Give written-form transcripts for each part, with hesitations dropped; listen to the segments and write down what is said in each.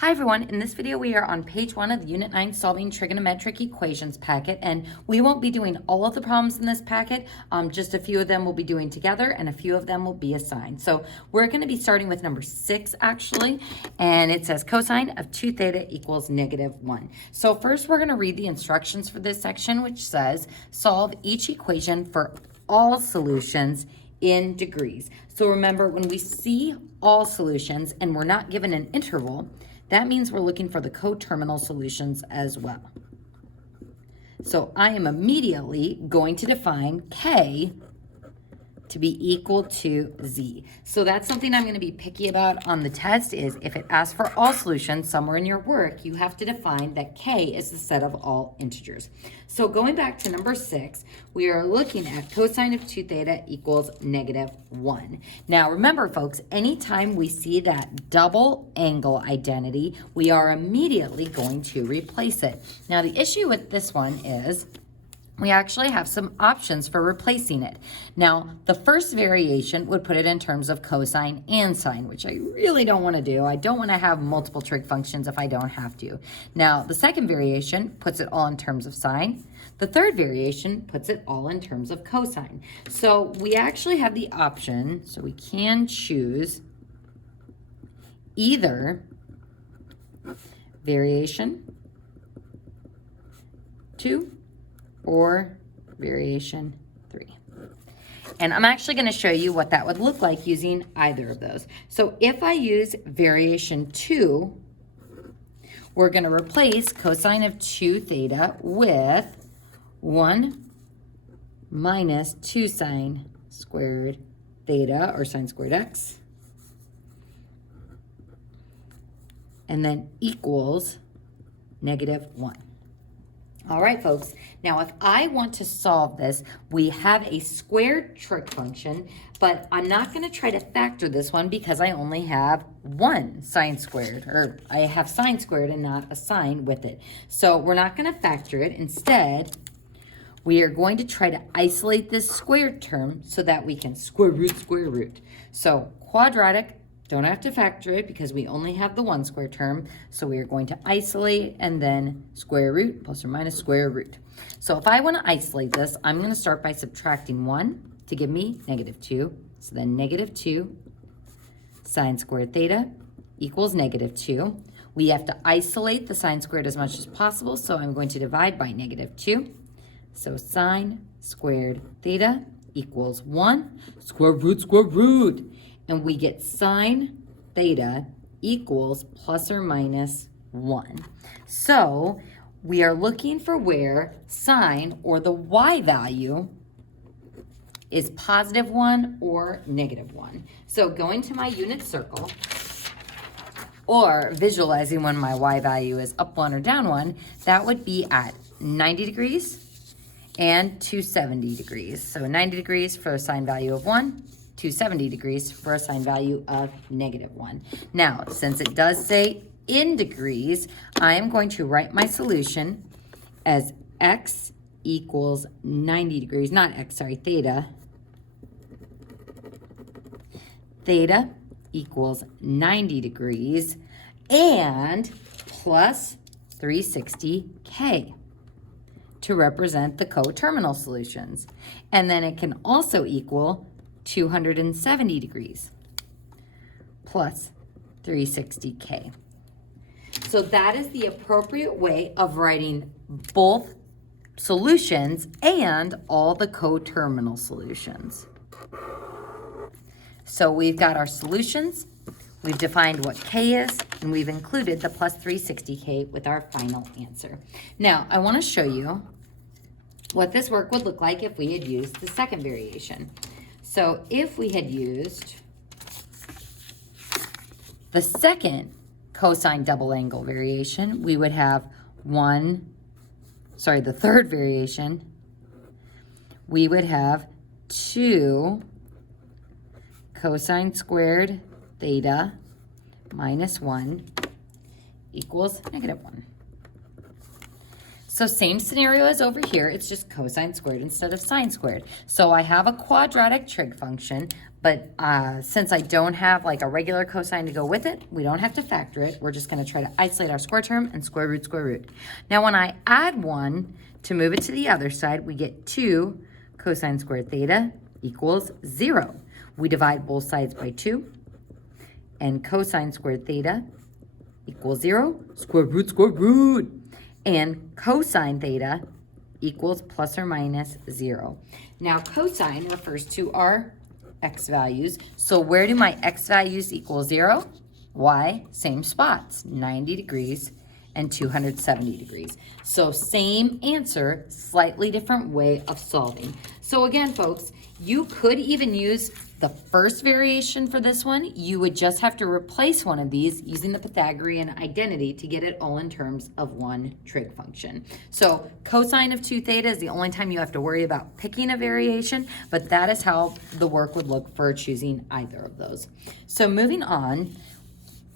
Hi everyone, in this video we are on page 1 of the Unit 9 Solving Trigonometric Equations packet, and we won't be doing all of the problems in this packet, just a few of them we'll be doing together and a few of them will be assigned. So we're going to be starting with number 6 actually, and it says cosine of 2 theta equals -1. So first we're going to read the instructions for this section, which says solve each equation for all solutions in degrees. So remember, when we see all solutions and we're not given an interval, that means we're looking for the coterminal solutions as well. So I am immediately going to define K to be equal to Z. So that's something I'm going to be picky about on the test, is if it asks for all solutions somewhere in your work, you have to define that K is the set of all integers. So going back to number 6, we are looking at cosine of 2 theta equals -1. Now remember folks, anytime we see that double angle identity, we are immediately going to replace it. Now the issue with this one is we actually have some options for replacing it. Now, the first variation would put it in terms of cosine and sine, which I really don't want to do. I don't want to have multiple trig functions if I don't have to. Now, the second variation puts it all in terms of sine. The third variation puts it all in terms of cosine. So we actually have the option, so we can choose either variation 2 or variation 3. And I'm actually going to show you what that would look like using either of those. So if I use variation 2, we're going to replace cosine of 2 theta with 1 minus 2 sine squared theta, or sine squared x, and then equals -1. All right, folks. Now, if I want to solve this, we have a squared trig function, but I'm not going to try to factor this one because I only have one sine squared, or I have sine squared and not a sine with it. So we're not going to factor it. Instead, we are going to try to isolate this squared term so that we can square root. So quadratic, don't have to factor it because we only have the one square term. So we are going to isolate and then square root plus or minus square root. So if I want to isolate this, I'm going to start by subtracting 1 to give me -2. So then -2 sine squared theta equals -2. We have to isolate the sine squared as much as possible. So I'm going to divide by -2. So sine squared theta equals 1 square root. And we get sine theta equals plus or minus 1. So we are looking for where sine, or the y value, is +1 or -1. So going to my unit circle, or visualizing when my y value is up 1 or down 1, that would be at 90 degrees and 270 degrees. So 90 degrees for a sine value of 1, 270 degrees for a sine value of -1. Now, since it does say in degrees, I am going to write my solution as x equals 90 degrees, not x, sorry, theta. Theta equals 90 degrees and plus 360k to represent the coterminal solutions. And then it can also equal 270 degrees plus 360k. So that is the appropriate way of writing both solutions and all the coterminal solutions. So we've got our solutions, we've defined what k is, and we've included the plus 360k with our final answer. Now, I want to show you what this work would look like if we had used the second variation. So if we had used the second cosine double angle variation, we would have the third variation, we would have 2 cosine squared theta minus 1 equals -1. So same scenario as over here, it's just cosine squared instead of sine squared. So I have a quadratic trig function, but since I don't have like a regular cosine to go with it, we don't have to factor it. We're just gonna try to isolate our square term and square root. Now when I add 1 to move it to the other side, we get 2 cosine squared theta equals 0. We divide both sides by 2, and cosine squared theta equals 0, square root. And cosine theta equals plus or minus 0. Now cosine refers to our x values. So where do my x values equal 0? Why? Same spots, 90 degrees and 270 degrees. So same answer, slightly different way of solving. So again, folks, you could even use the first variation for this one. You would just have to replace one of these using the Pythagorean identity to get it all in terms of one trig function. So cosine of 2 theta is the only time you have to worry about picking a variation, but that is how the work would look for choosing either of those. So moving on,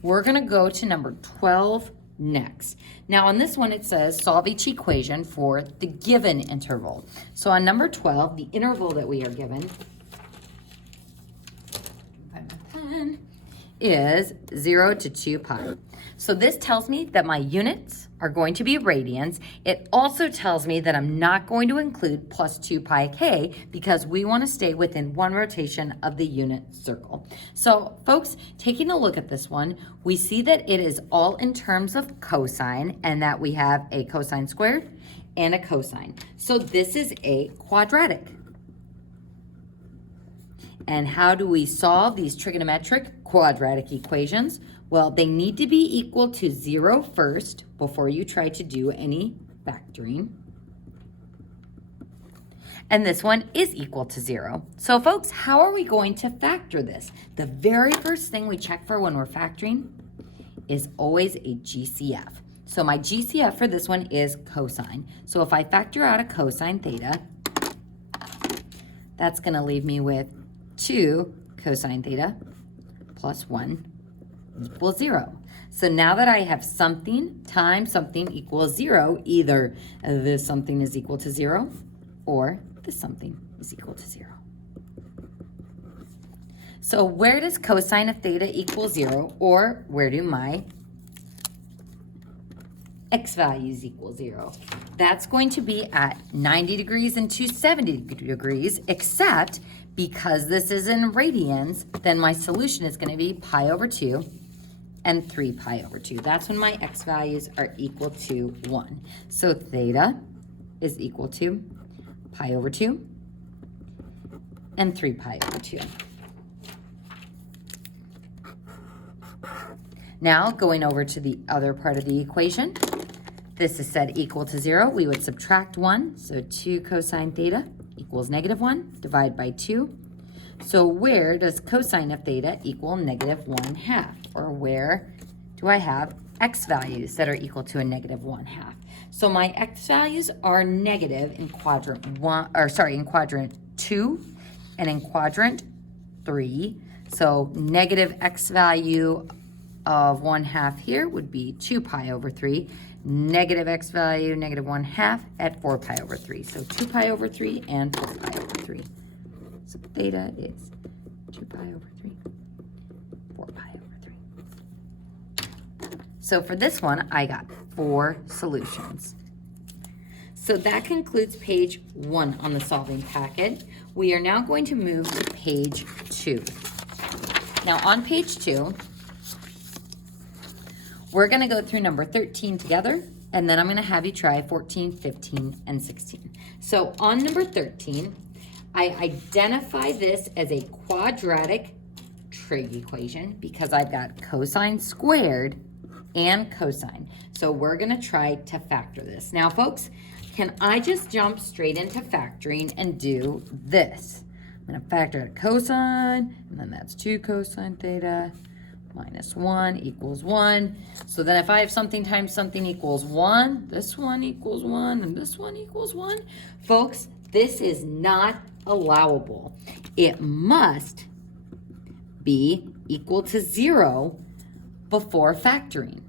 we're gonna go to number 12 next. Now on this one it says solve each equation for the given interval. So on number 12, the interval that we are given is 0 to 2 pi. So this tells me that my units are going to be radians. It also tells me that I'm not going to include plus 2 pi k because we want to stay within one rotation of the unit circle. So folks, taking a look at this one, we see that it is all in terms of cosine and that we have a cosine squared and a cosine. So this is a quadratic. And how do we solve these trigonometric quadratic equations? Well, they need to be equal to 0 first before you try to do any factoring. And this one is equal to 0. So folks, how are we going to factor this? The very first thing we check for when we're factoring is always a GCF. So my GCF for this one is cosine. So if I factor out a cosine theta, that's going to leave me with 2 cosine theta plus 1 equals 0. So now that I have something times something equals 0, either this something is equal to 0 or this something is equal to 0. So where does cosine of theta equal 0, or where do my x values equal 0? That's going to be at 90 degrees and 270 degrees, except because this is in radians, then my solution is going to be pi over 2 and 3 pi over 2. That's when my x values are equal to 1. So theta is equal to pi over 2 and 3 pi over 2. Now going over to the other part of the equation, this is said equal to 0. We would subtract 1, so 2 cosine theta equals negative 1, divide by 2. So where does cosine of theta equal negative 1/2? Or where do I have x values that are equal to a negative 1/2? So my x values are negative in quadrant 2 and in quadrant 3. So negative x value of 1/2 here would be 2 pi over 3. Negative x value, negative 1/2 at 4 pi over 3. So 2 pi over 3 and 4 pi over 3. So theta is 2 pi over 3, 4 pi over 3. So for this one, I got 4 solutions. So that concludes page 1 on the solving packet. We are now going to move to page 2. Now on page 2, we're going to go through number 13 together, and then I'm going to have you try 14, 15, and 16. So on number 13, I identify this as a quadratic trig equation because I've got cosine squared and cosine. So we're going to try to factor this. Now, folks, can I just jump straight into factoring and do this? I'm going to factor out cosine, and then that's 2 cosine theta minus 1 equals 1. So then if I have something times something equals 1, this one equals 1, and this one equals 1. Folks, this is not allowable. It must be equal to 0 before factoring.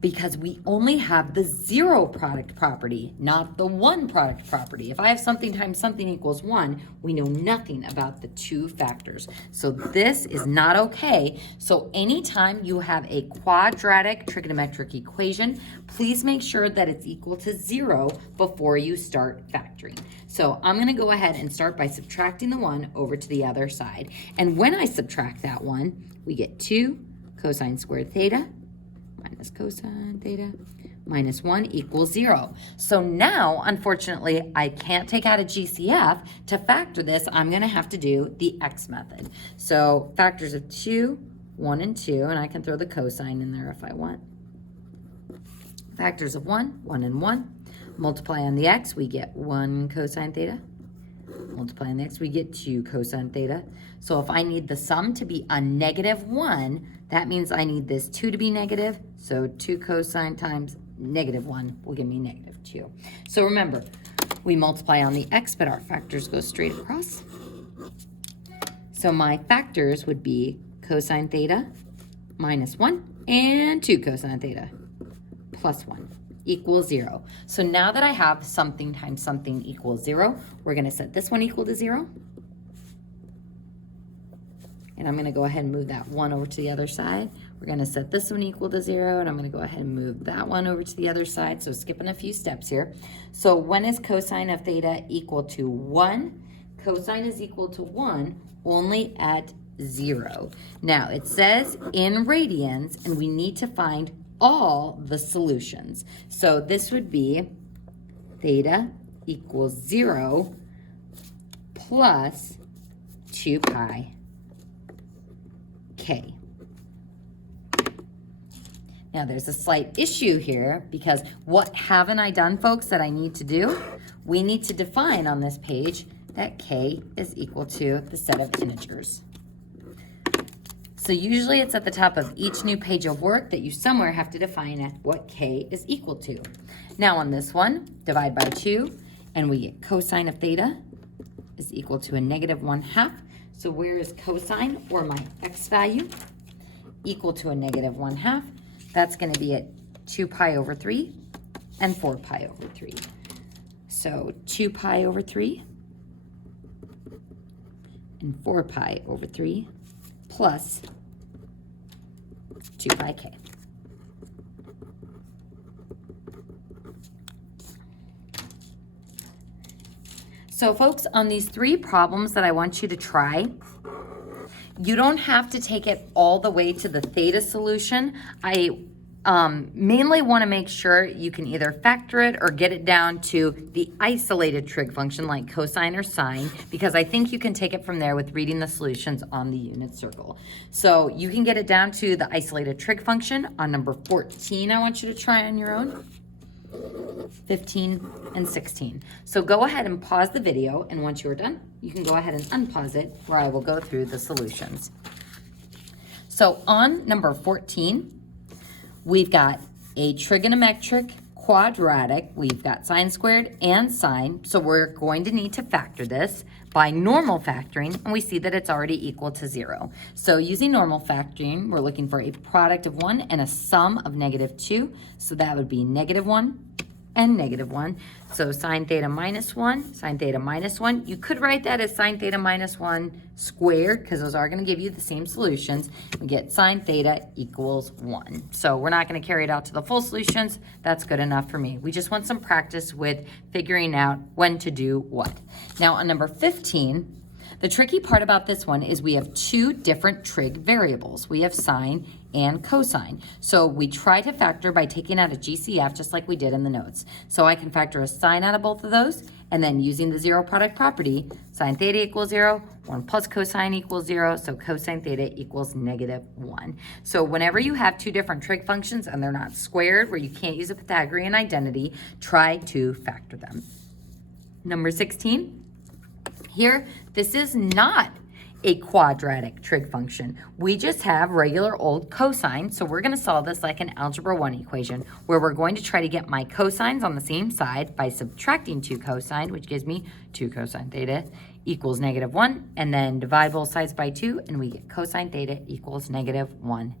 because we only have the 0 product property, not the 1 product property. If I have something times something equals 1, we know nothing about the 2 factors. So this is not okay. So anytime you have a quadratic trigonometric equation, please make sure that it's equal to 0 before you start factoring. So I'm gonna go ahead and start by subtracting the 1 over to the other side. And when I subtract that 1, we get 2 cosine squared theta minus cosine theta minus 1 equals 0. So now, unfortunately, I can't take out a GCF. To factor this, I'm going to have to do the X method. So factors of 2, 1, and 2, and I can throw the cosine in there if I want. Factors of 1, 1, and 1. Multiply on the X, we get 1 cosine theta. Multiply on the X, we get 2 cosine theta. So if I need the sum to be a negative 1, that means I need this 2 to be negative. So 2 cosine times negative 1 will give me negative 2. So remember, we multiply on the X, but our factors go straight across. So my factors would be cosine theta minus 1 and 2 cosine theta plus 1 equals 0. So now that I have something times something equals 0, we're going to set this one equal to 0. And I'm going to go ahead and move that 1 over to the other side. We're going to set this one equal to 0, and I'm going to go ahead and move that one over to the other side. So skipping a few steps here. So when is cosine of theta equal to 1? Cosine is equal to 1 only at 0. Now it says in radians, and we need to find all the solutions. So this would be theta equals 0 plus 2 pi k. Now there's a slight issue here because what haven't I done, folks, that I need to do? We need to define on this page that k is equal to the set of integers. So usually it's at the top of each new page of work that you somewhere have to define what k is equal to. Now on this one, divide by 2, and we get cosine of theta is equal to a negative 1/2. So where is cosine, or my x value, equal to a negative 1/2? That's going to be at 2 pi over 3 and 4 pi over 3. So 2 pi over 3 and 4 pi over 3 plus 2 pi k. So folks, on these 3 problems that I want you to try, you don't have to take it all the way to the theta solution. I mainly want to make sure you can either factor it or get it down to the isolated trig function like cosine or sine, because I think you can take it from there with reading the solutions on the unit circle. So you can get it down to the isolated trig function on number 14. I want you to try on your own. 15 and 16. So go ahead and pause the video, and once you're done, you can go ahead and unpause it, where I will go through the solutions. So on number 14, we've got a trigonometric quadratic. We've got sine squared and sine, so we're going to need to factor this by normal factoring, and we see that it's already equal to 0. So using normal factoring, we're looking for a product of 1 and a sum of negative 2, so that would be negative 1 and negative 1. So sine theta minus 1, sine theta minus 1. You could write that as sine theta minus 1 squared, because those are going to give you the same solutions. We get sine theta equals 1. So we're not going to carry it out to the full solutions. That's good enough for me. We just want some practice with figuring out when to do what. Now on number 15, the tricky part about this one is we have 2 different trig variables. We have sine and cosine. So we try to factor by taking out a GCF just like we did in the notes. So I can factor a sine out of both of those, and then using the 0 product property, sine theta equals 0, 1 plus cosine equals 0, so cosine theta equals negative 1. So whenever you have 2 different trig functions and they're not squared, where you can't use a Pythagorean identity, try to factor them. Number 16. Here, this is not a quadratic trig function. We just have regular old cosine, so we're going to solve this like an algebra 1 equation, where we're going to try to get my cosines on the same side by subtracting 2 cosine, which gives me 2 cosine theta equals negative 1, and then divide both sides by 2, and we get cosine theta equals negative 1/2.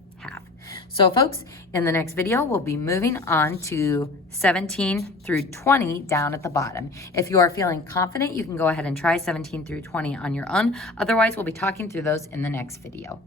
So folks, in the next video, we'll be moving on to 17 through 20 down at the bottom. If you are feeling confident, you can go ahead and try 17 through 20 on your own. Otherwise, we'll be talking through those in the next video.